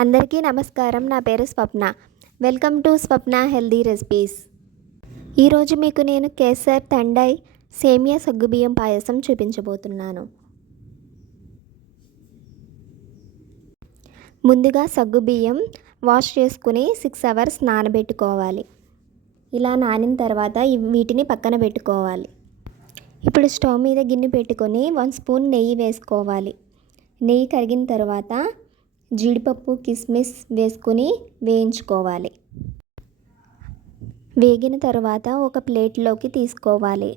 అందరికీ నమస్కారం. నా పేరు Swapna. Welcome to Swapna healthy recipes. ఈరోజు మీకు నేను కేసర్ తండై సేమియా సగ్గుబియ్యం పాయసం చూపించబోతున్నాను. ముందుగా సగ్గుబియ్యం వాష్ చేసుకుని 6 అవర్స్ నానబెట్టుకోవాలి. ఇలా నానిన తర్వాత వీటిని పక్కన పెట్టుకోవాలి. ఇప్పుడు స్టవ్ మీద గిన్నె పెట్టుకొని 1 స్పూన్ నెయ్యి వేసుకోవాలి. నెయ్యి కరిగిన తర్వాత జీడిపప్పు కిస్మిస్ వేసుకుని వేయించుకోవాలి. వేగిన తర్వాత ఒక ప్లేట్లోకి తీసుకోవాలి.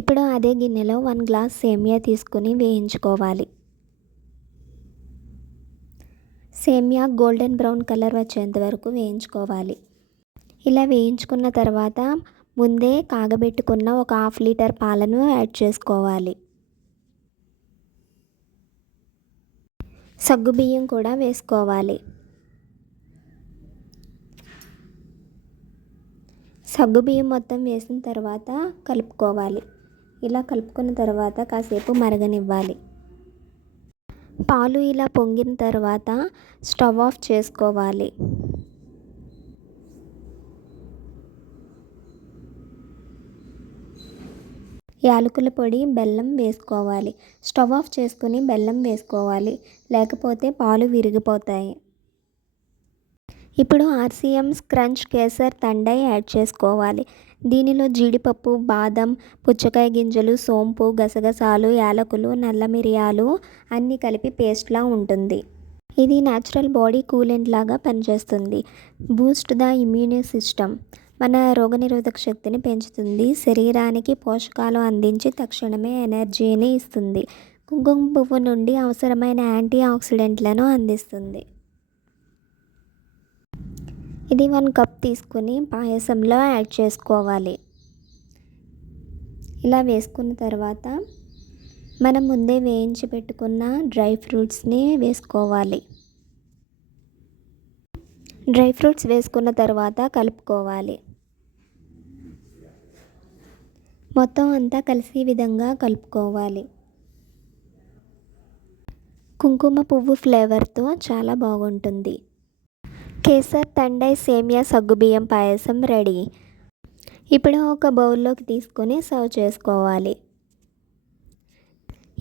ఇప్పుడు అదే గిన్నెలో 1 గ్లాస్ సేమియా తీసుకుని వేయించుకోవాలి. సేమియా గోల్డెన్ బ్రౌన్ కలర్ వచ్చేంత వరకు వేయించుకోవాలి. ఇలా వేయించుకున్న తర్వాత ముందే కాగబెట్టుకున్న ఒక 1/2 లీటర్ పాలను యాడ్ చేసుకోవాలి. సగ్గుబియ్యం కూడా వేసుకోవాలి. సగ్గుబియ్యం మొత్తం వేసిన తర్వాత కలుపుకోవాలి. ఇలా కలుపుకున్న తర్వాత కాసేపు మరగనివ్వాలి. పాలు ఇలా పొంగిన తర్వాత స్టవ్ ఆఫ్ చేసుకోవాలి. యాలకుల పొడి బెల్లం వేసుకోవాలి. స్టవ్ ఆఫ్ చేసుకుని బెల్లం వేసుకోవాలి, లేకపోతే పాలు విరిగిపోతాయి. ఇప్పుడు RCM క్రంచ్ కేసర్ తండై యాడ్ చేసుకోవాలి. దీనిలో జీడిపప్పు, బాదం, పుచ్చకాయ గింజలు, సోంపు, గసగసాలు, యాలకులు, నల్ల మిరియాలు అన్నీ కలిపి పేస్ట్లా ఉంటుంది. ఇది న్యాచురల్ బాడీ కూలెంట్ లాగా పనిచేస్తుంది. బూస్ట్ ద ఇమ్యూన్ సిస్టమ్, మన రోగనిరోధక శక్తిని పెంచుతుంది. శరీరానికి పోషకాలు అందించి తక్షణమే ఎనర్జీని ఇస్తుంది. కుంకుమ పువ్వు నుండి అవసరమైన యాంటీ ఆక్సిడెంట్లను అందిస్తుంది. ఇది 1 కప్ తీసుకుని పాయసంలో యాడ్ చేసుకోవాలి. ఇలా వేసుకున్న తర్వాత మనం ముందే వేయించి పెట్టుకున్న డ్రై ఫ్రూట్స్ని వేసుకోవాలి. డ్రై ఫ్రూట్స్ వేసుకున్న తర్వాత కలుపుకోవాలి. మొత్తం అంతా కలిసి విధంగా కలుపుకోవాలి. కుంకుమ పువ్వు ఫ్లేవర్తో చాలా బాగుంటుంది. కేసర్ తండై సేమియా సగ్గుబియ్యం పాయసం రెడీ. ఇప్పుడు ఒక బౌల్లోకి తీసుకొని సర్వ్ చేసుకోవాలి.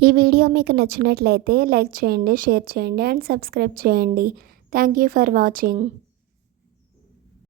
ఈ వీడియో మీకు నచ్చినట్లయితే లైక్ చేయండి, షేర్ చేయండి అండ్ సబ్స్క్రైబ్ చేయండి. Thank you for watching.